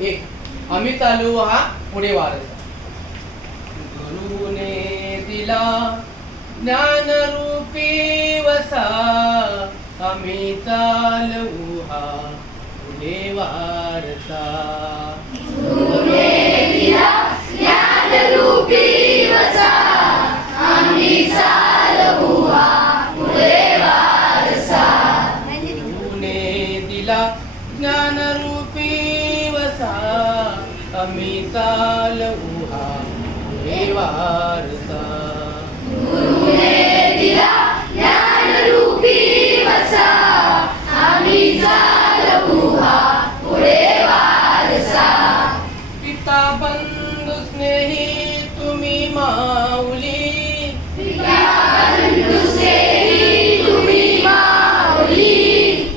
एक. आम्ही चालू हा पुढे वारसा गुरुने दिला ज्ञान रूपी वसा. आम्ही चालू हा पुढे वारसा. आम्ही चालू हा पुढे वारसा. पिता बंधू स्नेही तुम्ही माऊली.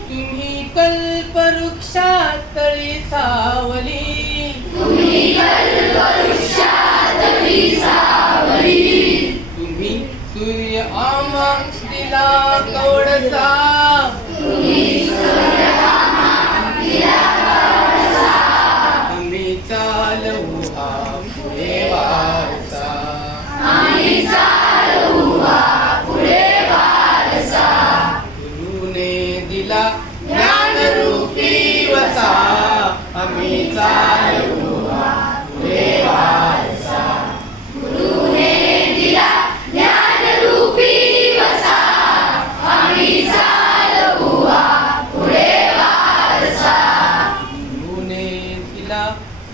तुम्ही कल्पवृक्षात तळी सावली कवडसा आम्ही चालवू हा पुढे वारसा. गुरुने दिला ज्ञान वसा. आम्ही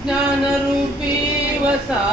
ज्ञानरूपी वसा।